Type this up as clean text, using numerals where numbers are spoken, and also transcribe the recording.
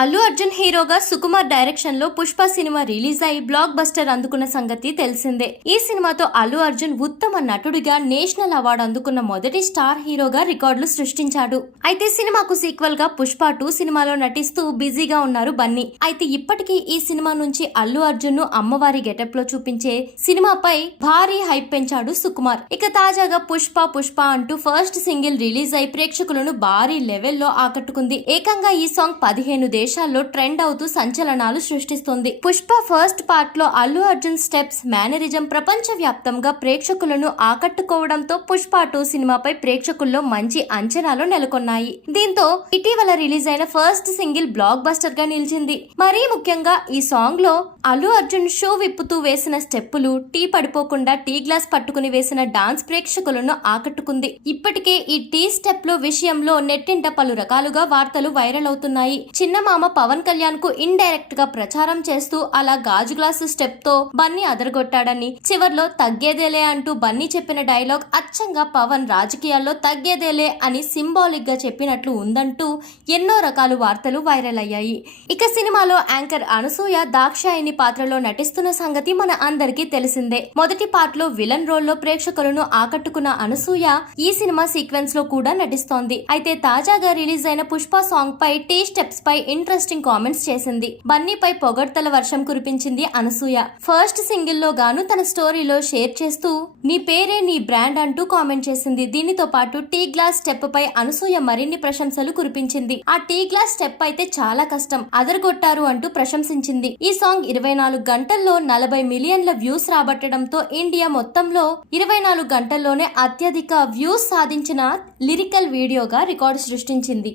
అల్లు అర్జున్ హీరోగా సుకుమార్ డైరెక్షన్ లో Pushpa cinema release అయి బ్లాక్ బస్టర్ అందుకున్న సంగతి తెలిసిందే. ఈ సినిమాతో అల్లు అర్జున్ ఉత్తమ నటుడిగా నేషనల్ అవార్డు అందుకున్న మొదటి స్టార్ హీరోగా రికార్డులు సృష్టించాడు. అయితే సినిమాకు సీక్వెల్ గా పుష్ప 2 సినిమాలో నటిస్తూ బిజీగా ఉన్నారు బన్నీ. అయితే ఇప్పటికీ ఈ సినిమా నుంచి అల్లు అర్జున్ ను అమ్మవారి గెటప్ లో చూపించే సినిమాపై భారీ హైప్ పెంచాడు సుకుమార్. ఇక తాజాగా పుష్ప అంటూ ఫస్ట్ సింగిల్ రిలీజ్ అయి ప్రేక్షకులను భారీ లెవెల్లో ఆకట్టుకుంది. ఏకంగా ఈ సాంగ్ 15 దేశాల్లో ట్రెండ్ అవుతూ సంచలనాలు సృష్టిస్తుంది. పుష్ప ఫస్ట్ పార్ట్ లో అల్లు అర్జున్ స్టెప్స్, మేనరిజం ప్రపంచ వ్యాప్తంగా ప్రేక్షకులను ఆకట్టుకోవడంతో పుష్ప 2 సినిమాపై ప్రేక్షకుల్లో మంచి అంచనాలు నెలకొన్నాయి. దీంతో ఇటీవల రిలీజ్ అయిన ఫస్ట్ సింగిల్ బ్లాక్ బస్టర్ గా నిలిచింది. మరీ ముఖ్యంగా ఈ సాంగ్ లో అల్లు అర్జున్ షూ విప్పుతూ వేసిన స్టెప్పులు, టీ పడిపోకుండా టీ గ్లాస్ పట్టుకుని వేసిన డాన్స్ ప్రేక్షకులను ఆకట్టుకుంది. ఇప్పటికే ఈ టీ స్టెప్ లో విషయంలో నెట్టింట పలు రకాలుగా వార్తలు వైరల్ అవుతున్నాయి. చిన్న మామ పవన్ కళ్యాణ్ కు ఇండైరెక్ట్ గా ప్రచారం చేస్తూ అలా గాజు గ్లాసు స్టెప్ తో బన్నీ అదరగొట్టాడని, చివర్లో తగ్గేదేలే అంటూ బన్నీ చెప్పిన డైలాగ్ అచ్చంగా పవన్ రాజకీయాల్లో తగ్గేదేలే అని సింబాలిక్ గా చెప్పినట్లు ఉందంటూ ఎన్నో రకాల వార్తలు వైరల్ అయ్యాయి. ఇక సినిమాలో యాంకర్ అనసూయ దాక్షాయిని పాత్రలో నటిస్తున్న సంగతి మన అందరికీ తెలిసిందే. మొదటి పార్ట్ లో విలన్ రోల్ లో ప్రేక్షకులను ఆకట్టుకున్న అనసూయ ఈ సినిమా సీక్వెన్స్ లో కూడా నటిస్తోంది. అయితే తాజాగా రిలీజ్ అయిన పుష్ప సాంగ్ పై టీ స్టెప్స్ పై ఇంట్రెస్టింగ్ కామెంట్స్ చేసింది. బన్నీపై పొగడ్తల వర్షం కురిపించింది అనసూయ. ఫస్ట్ సింగిల్ లో గాను తన స్టోరీలో షేర్ చేస్తూ నీ పేరే నీ బ్రాండ్ అంటూ కామెంట్ చేసింది. దీనితో పాటు టీ గ్లాస్ స్టెప్ పై అనసూయ మరిన్ని ప్రశంసలు కురిపించింది. ఆ టీ గ్లాస్ స్టెప్ అయితే చాలా కష్టం, అదరగొట్టారు అంటూ ప్రశంసించింది. ఈ సాంగ్ 24 గంటల్లో 40 మిలియన్ల వ్యూస్ రాబట్టడంతో ఇండియా మొత్తంలో 24 గంటల్లోనే అత్యధిక వ్యూస్ సాధించిన లిరికల్ వీడియోగా రికార్డు సృష్టించింది.